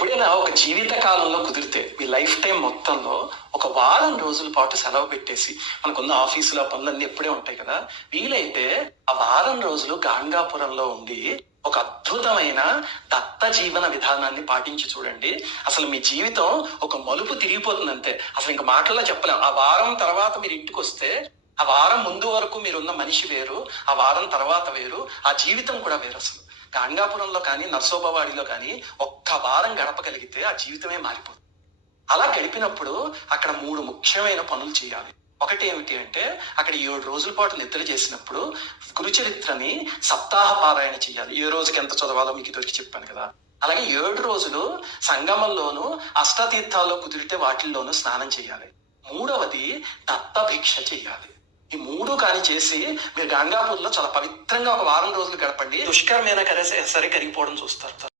ఎప్పుడైనా ఒక జీవిత కాలంలో కుదిరితే మీ లైఫ్ టైం మొత్తంలో ఒక వారం రోజుల పాటు సెలవు పెట్టేసి, మనకున్న ఆఫీసులో పనులన్నీ ఎప్పుడే ఉంటాయి కదా, వీలైతే ఆ వారం రోజులు గాంగాపురంలో ఉండి ఒక అద్భుతమైన దత్త జీవన విధానాన్ని పాటించి చూడండి. అసలు మీ జీవితం ఒక మలుపు తిరిగిపోతుంది అంతే. అసలు ఇంకా మాటల్లో చెప్పలేం. ఆ వారం తర్వాత మీరు ఇంటికి వస్తే ఆ వారం ముందు వరకు మీరున్న మనిషి వేరు, ఆ వారం తర్వాత వేరు, ఆ జీవితం కూడా వేరు. అసలు గాంగాపురంలో కానీ నర్సోబవాడిలో కానీ ఒక్క వారం గడపగలిగితే ఆ జీవితమే మారిపోతుంది. అలా గడిపినప్పుడు అక్కడ 3 ముఖ్యమైన పనులు చేయాలి. ఒకటి ఏమిటి అంటే, అక్కడ 7 రోజుల పాటు నిద్ర చేసినప్పుడు గురుచరిత్రని సప్తాహ పారాయణ చేయాలి. ఏ రోజుకి ఎంత చదవాలో మీకు ఇదివరకు చెప్పాను కదా. అలాగే 7 రోజులు సంగమంలోను అష్టతీర్థాల్లో కుదిరితే వాటిల్లోనూ స్నానం చేయాలి. 3వది దత్త భిక్ష చేయాలి. ఈ 3 కానీ చేసి మీరు గంగాపూర్లో చాలా పవిత్రంగా ఒక వారం రోజులు గడపండి. దుష్కరమైన సరే కరిగిపోవడం చూస్తారు.